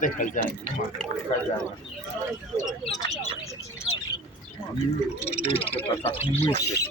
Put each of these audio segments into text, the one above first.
Де хазяїн? Нема хазяїна. Ти так мислиш?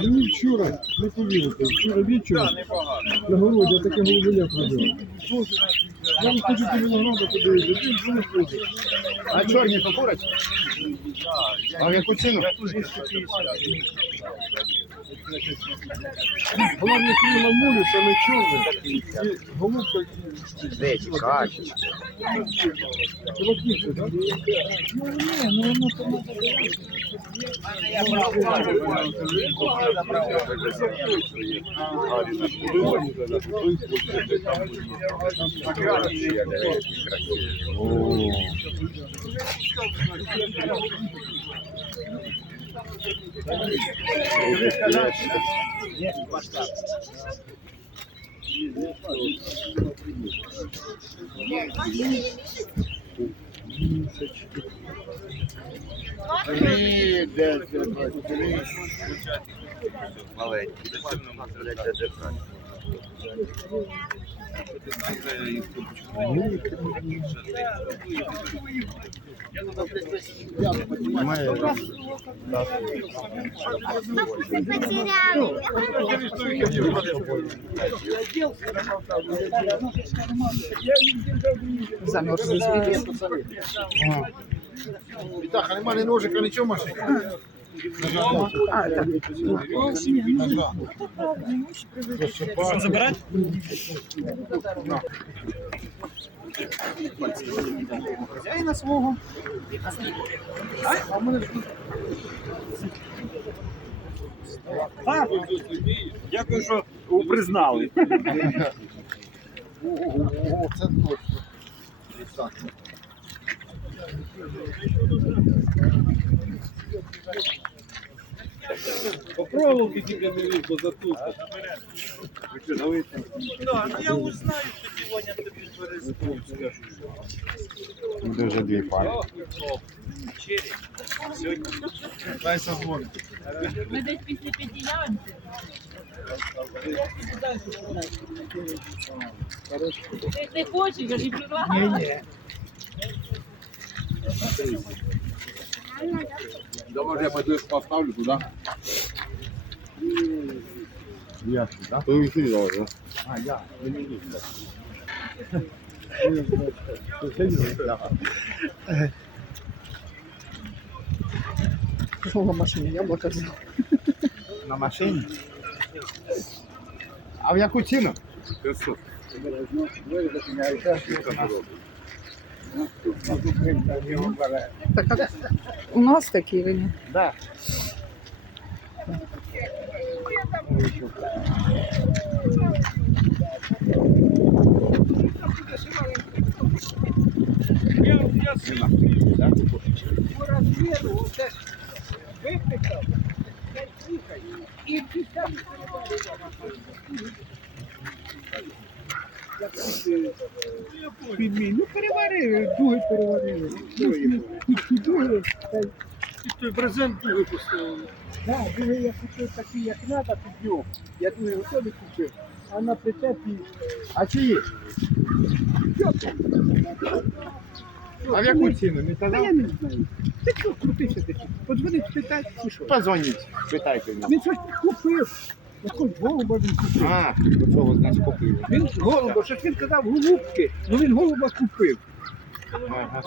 Мені вчора, не повірите, вчора вечором на городі я таке голубеня пробив. Я виходжу до винограда подивитися, він вже не ходить. А чорні покурать? А в яку ціну? Вона не сіла мулю, саме чорне, і голубка Деякі качечки. Золотіше, так? Ні, де це бачиш? Маленький. Де це держати? Немає. Замерзли. Ага. Вітаха, нема ножика, нічого машини. А. Що забирати? Хазяїна свого. Дякую, що признали. Ого, це точно. По тільки не вийшло, бо затулка. Ви що. Я узнаю, тоді Ваня тобі перезвоню. Дуже дві пари. Дай созвон. Ми десь після підіянки. Ти не хочеш, я ж і предлагала. Да, може я пойду поставлю туди. Ясно, так? Ти відкрила вже. А, я. Пішов на машині, яблука взяв. На машині? А в яку ціну? 500. Так, а у нас такі вони. Да. Підмій. Ну переварили, дуги переварили. Дуги, і той брезент дуги поставили. Да, дуги я купив такі, як треба, підйом. Я дуги готові купив. а на прицепі. А чи є? А в яку ціну? Не Та казав? я не знаю. Ти що крутися ти? Подзвонить, спитай, чи що? Позвоніть, питайте мене. Він щось купив. Якось голуба він купив. А, до цього значить купили. Він голуба, щось він казав, голубки, ну він голуба купив. Ага.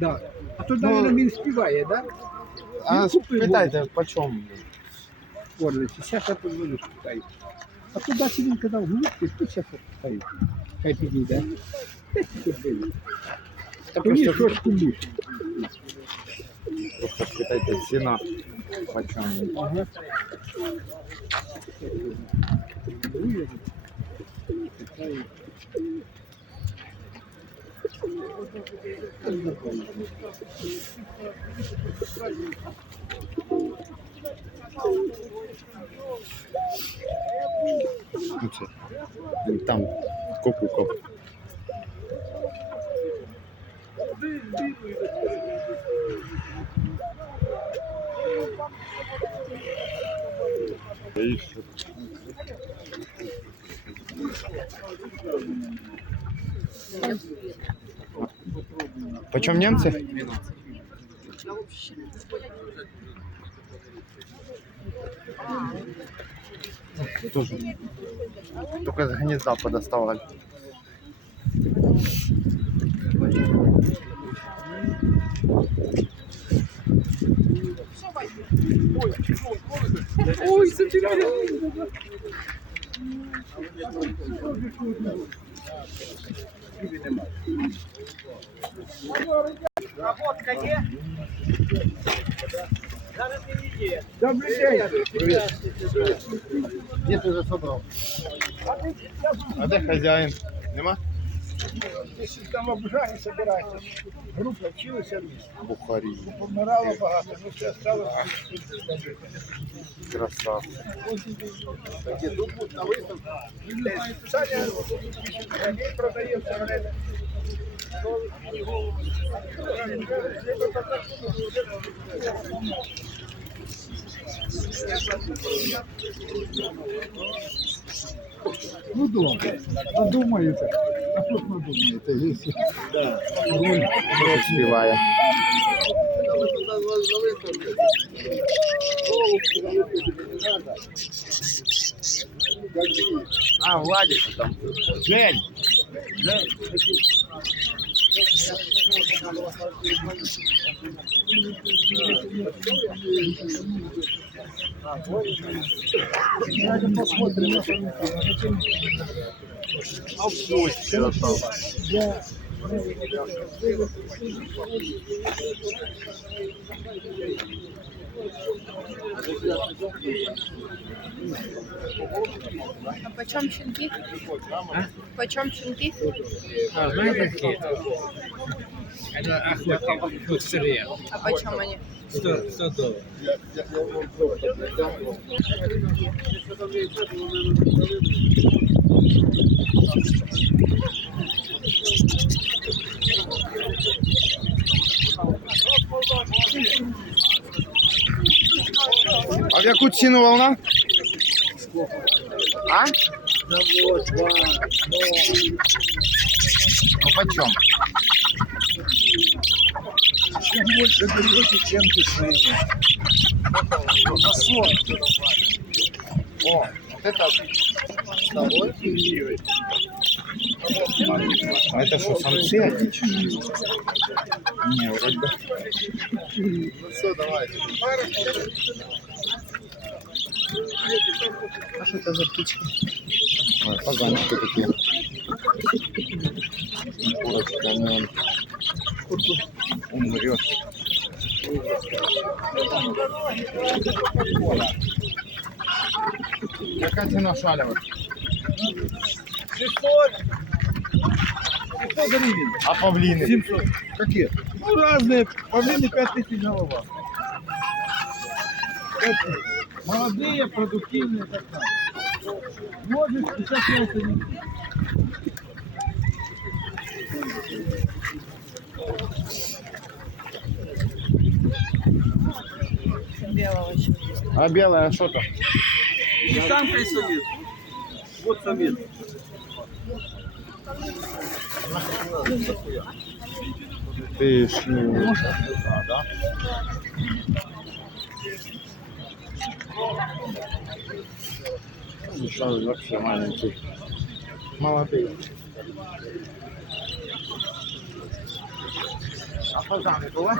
Да. А то Ну, ну, він співає, так? Да? А Він купив питайте, по чому? Орлиці, зараз я подзвоню, спитаю. А туди чи він казав, голубки, тут зараз я спитаю. Хай підійде. Де ти купив? Та Мені просто, щось комусь. просто спитайте ціна. По чому? Ага. Ну, Це, він Там кокуков. Почем немцы? Тоже. Только с гнезда подоставали. Ой, це тебе. Работка є? Зараз не є. Добрий день. Где ты уже собрал? А где хозяин? Нема? Якщо там обжаги збирається, група вчилася місце. Бухари. Помирало багато, ну все стало. Красавцы. Саня коней продає всередині. Ну добре, надумаєте. А що ж надумаєте? Якщо Не успевая. А, Владик там. Жень. Жень. А в гости красава. А почем щенки? Почем щенки? А, знаете какие? Это охота сырье. А почем они? 100, 100 долларов. А в яку ціну волна? А? Ну почем? чем больше берете, тем дешевле. О, вот это А это что, самцы одни? Не, вроде бы. Ну все, давай. А что это за птички? Ой, поганочки такие. Курочка, ну, он умрет. Какая цена шалева? 600. 600 гривен. А павлины? 700. Какие? Ну, разные. Павлины 5000 голова. Это молодые, продуктивные, так. Можешь сейчас это не А белая, а что там? И сам и. Вот самец. Ты ж, ну... Да, да. Що вообще маленький. Молодий. А фазани були?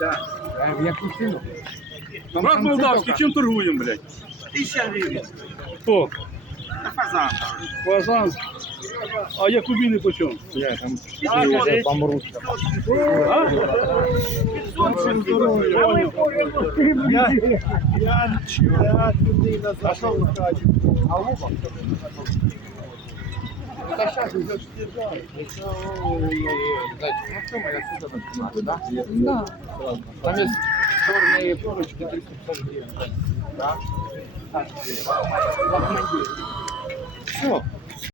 Так. В яку ціну? Брат молдавський, чим торгуємо, блядь? Тисяча гривень. Хто? Фазан. Фазан. А якубіни по чому? Я там помруть. А що? А лупа? Та щас вже Ну в цьому сюди да? Да. Там є чорні 350 гривень. Да? Так. Все.